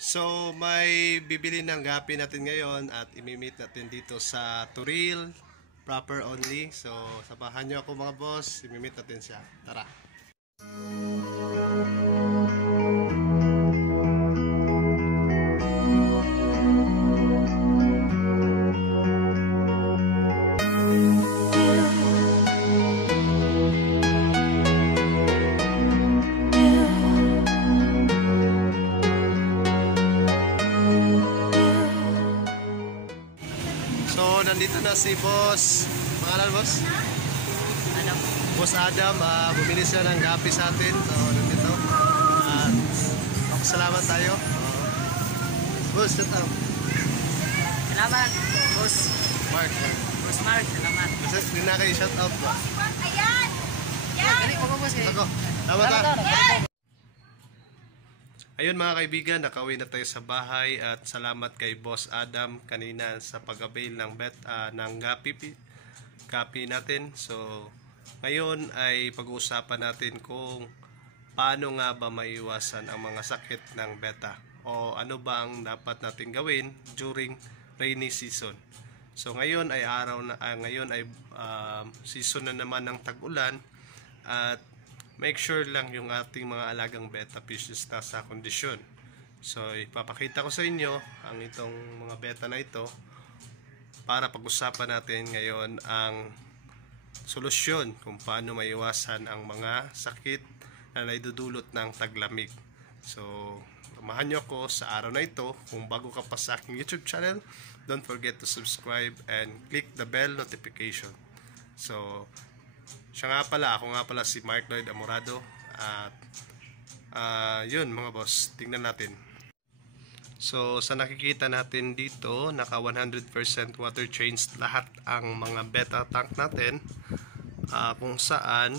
So, may bibili ng gapi natin ngayon at imimit natin dito sa Turil, proper only. So, sabahan nyo ako mga boss, imimit natin siya. Tara! So, nandito na si boss. Pangalan boss? Adam. Boss Adam. Bumili siya ng gapi sa atin. So, nandito. At salamat tayo. Boss, shut up. Salamat, Boss. Mark. Boss Mark, salamat. Hindi na kayo shut up ba? Ayan! Dali ko boss eh. Ako. Tama ta. Ayun mga kaibigan, nakauwi na tayo sa bahay at salamat kay Boss Adam kanina sa pag-avail ng ng gapi natin. So, ngayon ay pag-uusapan natin kung paano nga ba maiwasan ang mga sakit ng beta o ano ba ang dapat natin gawin during rainy season. So, ngayon ay season na naman ng tag-ulan at make sure lang yung ating mga alagang betta fishes na sa kondisyon. So, ipapakita ko sa inyo ang itong mga betta na ito para pag-usapan natin ngayon ang solusyon kung paano maiwasan ang mga sakit na naidudulot ng taglamig. So, samahan nyo ako sa araw na ito. Kung bago ka pa sa aking YouTube channel, don't forget to subscribe and click the bell notification. So, ako nga pala si Mark Lloyd Amorado at yun mga boss, tingnan natin. So sa nakikita natin dito, naka 100% water changed lahat ang mga betta tank natin, kung saan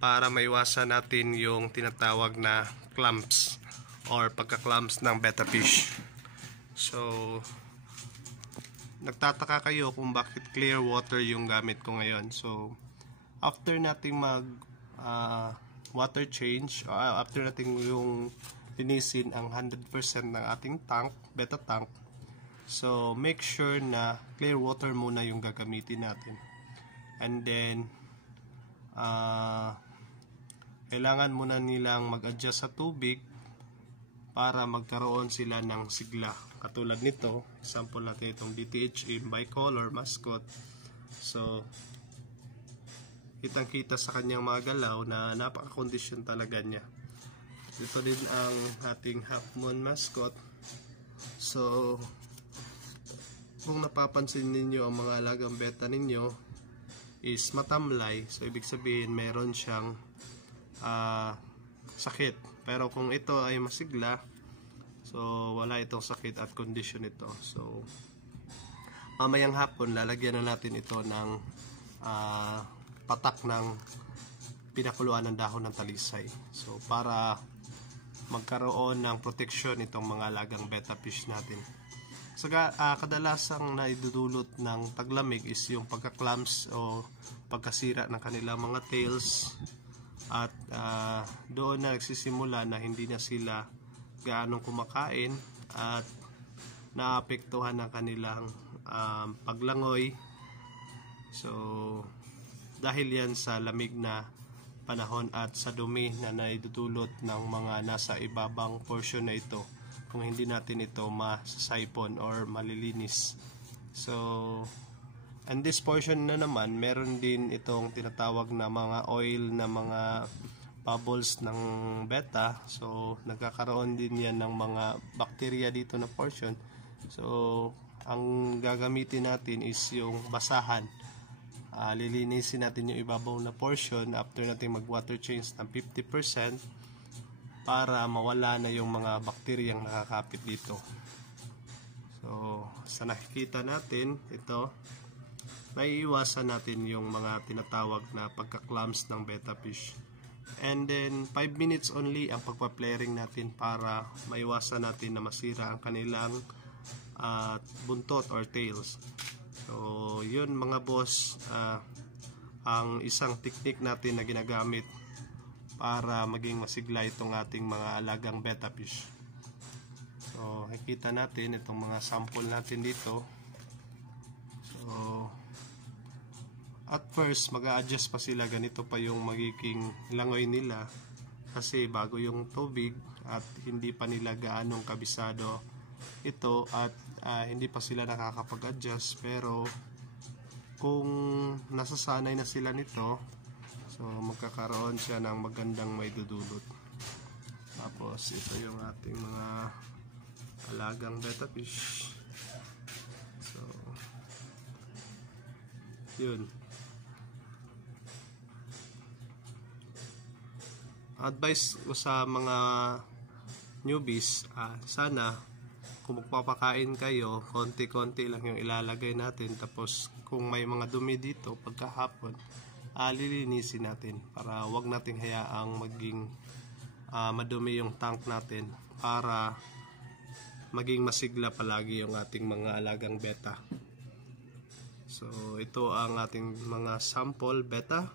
para maiwasan natin yung tinatawag na clumps or pagka-clumps ng betta fish. So nagtataka kayo kung bakit clear water yung gamit ko ngayon. So after nating mag water change, after nating yung linisin ang 100% ng ating tank, betta tank, so make sure na clear water muna yung gagamitin natin. And then kailangan muna nilang mag-adjust sa tubig para magkaroon sila ng sigla. Katulad nito, example natin itong DTHA bicolor mascot. So kitang-kita sa kanyang mga galaw na napaka-kondisyon talaga niya. Ito din ang ating half moon mascot. So, kung napapansin ninyo ang mga alagang betta ninyo is matamlay. So, ibig sabihin meron siyang sakit. Pero kung ito ay masigla, so wala itong sakit at kondisyon ito. So, mamayang hapon lalagyan na natin ito ng patak ng pinakuluan ng dahon ng talisay. So para magkaroon ng protection itong mga alagang betta fish natin. So kadalasang naidudulot ng taglamig is yung pagka-clumps o pagkasira ng kanilang mga tails at doon na nagsisimula na hindi na sila gaanong kumakain at naapektuhan ng kanilang paglangoy. So dahil yan sa lamig na panahon at sa dumi na naidudulot ng mga nasa ibabang portion na ito kung hindi natin ito masasaipon or malilinis. So, and this portion na naman, meron din itong tinatawag na mga oil na mga bubbles ng betta. So, nagkakaroon din yan ng mga bacteria dito na portion. So, ang gagamitin natin is yung basahan. Lilinisin natin yung ibabaw na portion after natin mag water change ng 50% para mawala na yung mga bakteriyang nakakapit dito. So sa nakikita natin ito, naiiwasan natin yung mga tinatawag na pagka-clumps ng betta fish. And then 5 minutes only ang pagpa-flaring natin para maiwasan natin na masira ang kanilang buntot or tails. So, yun mga boss, ang isang technique natin na ginagamit para maging masigla itong ating mga alagang betta fish. So makikita natin itong mga sample natin dito. So at first mag-a-adjust pa sila, ganito pa yung magiging langoy nila kasi bago yung tubig at hindi pa nila gaanong kabisado ito at hindi pa sila nakakapag-adjust. Pero kung nasasanay na sila nito, so magkakaroon siya ng magandang maidudulot. Tapos ito yung ating mga alagang betta fish. So yun, advice ko sa mga newbies, sana kung magpapakain kayo, konti-konti lang yung ilalagay natin. Tapos kung may mga dumi dito pagkahapon, lilinisin natin para wag nating hayaang maging madumi yung tank natin, para maging masigla palagi yung ating mga alagang betta. So ito ang ating mga sample betta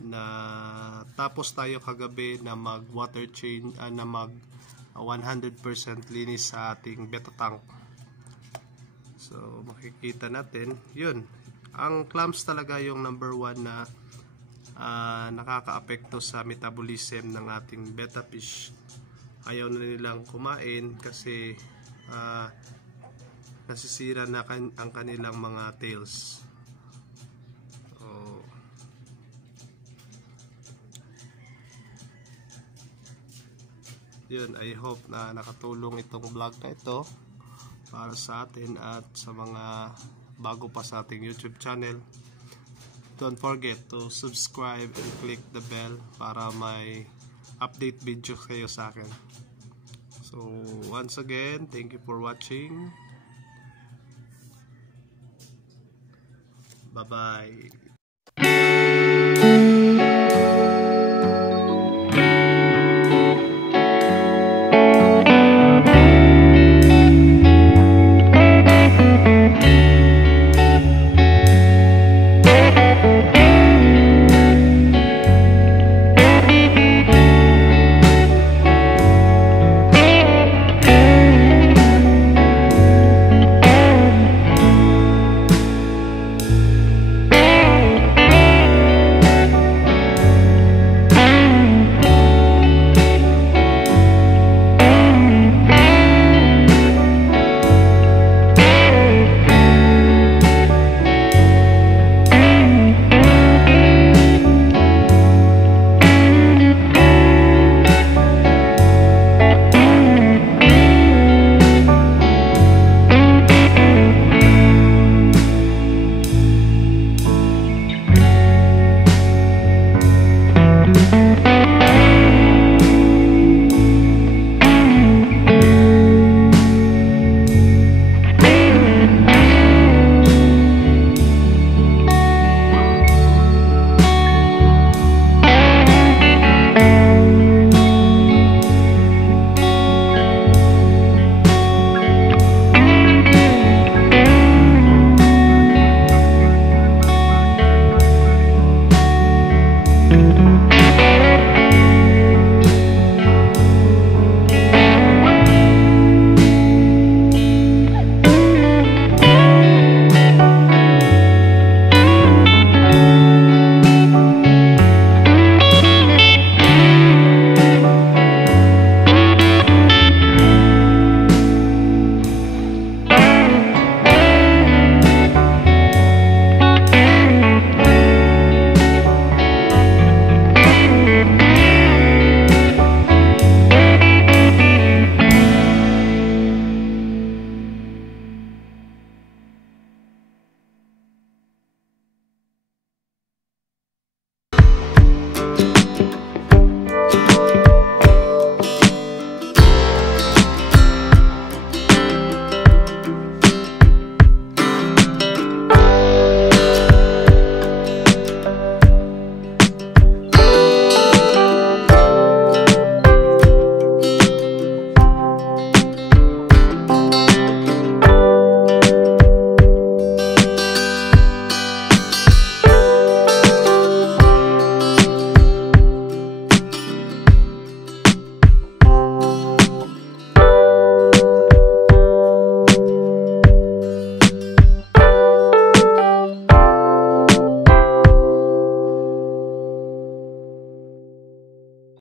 na tapos tayo kagabi na mag water change, na mag 100% linis sa ating betta tank. So makikita natin yun, ang clams talaga yung number 1 na nakaka-apekto sa metabolism ng ating betta fish. Ayaw na nilang kumain kasi nasisira na ang kanilang mga tails. Yun, I hope na nakatulong itong vlog na ito para sa atin at sa mga bago pa sa ating YouTube channel. Don't forget to subscribe and click the bell para may update video kayo sa akin. So once again, thank you for watching. Bye bye.